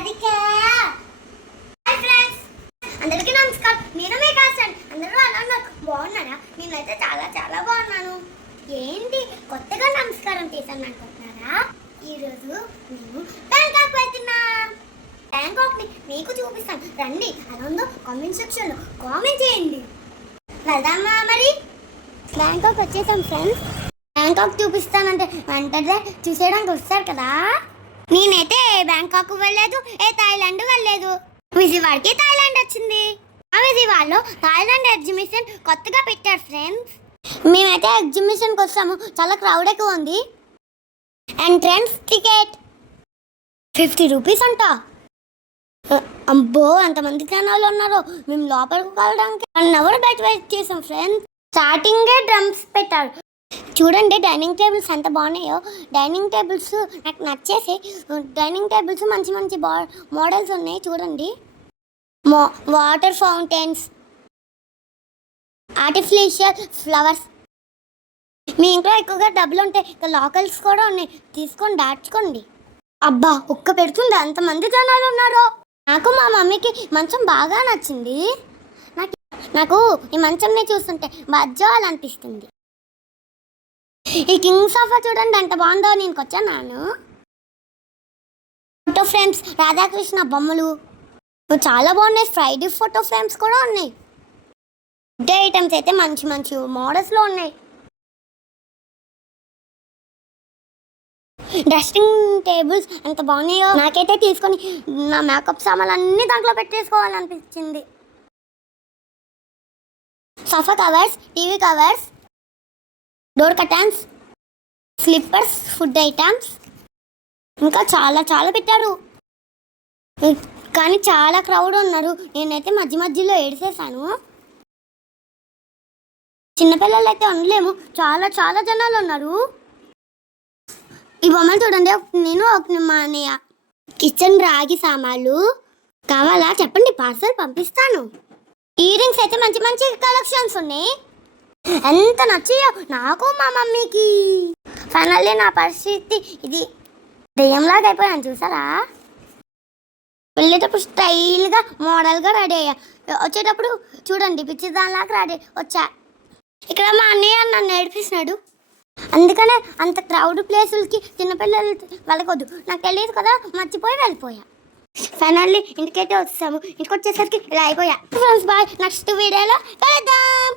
Radhika. Hi friends, అందరికీ నమస్కారం. నేను మీ కాసన్. అందరూ అలా ఉన్నారు, బాగున్నారా? నేనైతే చాలా చాలా బాగున్నాను. ఏంటి కొత్తగా నమస్కారం చేశాను అనుకుంటున్నారా? ఈరోజు నేను బ్యాంకాక్ వెళ్తున్నా. బ్యాంకాక్ని మీకు చూపిస్తాను, రండి. అలా ఉందో కామెంట్ సెక్షన్లో కామెంట్ చేయండి. వెళ్దామా మరి? బ్యాంకాక్ వచ్చేసాం ఫ్రెండ్స్. బ్యాంకాక్ చూపిస్తానంటే వెంటనే చూసేయడానికి వస్తారు కదా. నేనైతే బ్యాంకాక్ వెళ్ళలేదు, థాయిలాండ్ వెళ్ళలేదు. విజయవాడకి థాయిలాండ్ వచ్చింది. ఆ విజయవాడలో థాయిలాండ్ ఎగ్జిబిషన్ కొత్తగా పెట్టారు ఫ్రెండ్స్. మేమైతే ఎగ్జిబిషన్కి వస్తాము. చాలా క్రౌడ్ ఎక్కువ ఉంది. ఎంట్రన్స్ టికెట్ 50 రూపీస్ అంట. అబ్బో, అంతమంది జనాలు ఉన్నారు. మేము లోపలికి వెళ్ళడానికి 1 అవర్ బయట వెయిట్ చేసాం ఫ్రెండ్స్. స్టార్టింగే డ్రమ్స్ పెట్టారు. చూడండి డైనింగ్ టేబుల్స్ ఎంత బాగున్నాయో. డైనింగ్ టేబుల్స్ నాకు నచ్చేసి. డైనింగ్ టేబుల్స్ మంచి మంచి మోడల్స్ ఉన్నాయి చూడండి. Water fountains, artificial flowers. మీ ఇంట్లో ఎక్కువగా డబ్బులు ఉంటే లోకల్స్ కూడా ఉన్నాయి, తీసుకొని దాచుకోండి. అబ్బా, ఒక్క పెడుతుంది, అంతమంది జనాలు ఉన్నారు. నాకు మా మమ్మీకి మంచం బాగా నచ్చింది. నాకు ఈ మంచంని చూస్తుంటే బజ్జాలనిపిస్తుంది. ఈ కింగ్ సోఫా చూడండి ఎంత బాగుందో. నేను వచ్చాను. ఫోటో ఫ్రేమ్స్, రాధాకృష్ణ బొమ్మలు చాలా బాగున్నాయి. ఫ్రైడే ఫోటో ఫ్రేమ్స్ కూడా ఉన్నాయి. ఫుడ్ ఐటమ్స్ అయితే మంచి మంచి మోడల్స్లో ఉన్నాయి. డ్రెస్సింగ్ టేబుల్స్ ఎంత బాగున్నాయో. నాకైతే తీసుకొని నా మేకప్ సామాన్లు అన్నీ దాంట్లో పెట్టేసుకోవాలనిపించింది. Sofa covers, TV covers, door curtains, slippers, food items, ఇంకా చాలా చాలా పెట్టారు. కానీ చాలా క్రౌడ్ ఉన్నారు. నేనైతే మధ్య మధ్యలో ఏడిసేసాను. చిన్నపిల్లలు అయితే ఉండలేము, చాలా చాలా జనాలు ఉన్నారు. ఈ బొమ్మలు చూడండి. నేను మా అన్నయ్య కిచెన్ రాగి సామాన్లు కావాలా చెప్పండి, పార్సల్ పంపిస్తాను. ఇయర్ రింగ్స్ అయితే మంచి మంచి కలెక్షన్స్ ఉన్నాయి. ఎంత నచ్చాయో నాకు మా మమ్మీకి. ఫైనల్లీ నా పరిస్థితి ఇది. దెయ్యంలాగా అయిపోయాను చూసారా. వెళ్ళేటప్పుడు స్టైల్గా మోడల్గా రెడీ అయ్యా. వచ్చేటప్పుడు చూడండి పిచ్చిదానిలాగా రెడీ వచ్చా. ఇక్కడ మా అన్నయ్య నన్ను ఏడిపిస్తున్నాడు. అందుకనే అంత క్రౌడ్ ప్లేసులకి చిన్నపిల్లలు వెళ్ళకూడదు. నాకు తెలియదు కదా, మర్చిపోయి వెళ్ళిపోయా. ఫైనల్లీ ఇంటికైతే వచ్చేసాము. ఇంటికి వచ్చేసరికి ఇలా అయిపోయా. ఫ్రెండ్స్ బాయ్, నెక్స్ట్ వీడియోలో కలుద్దాం.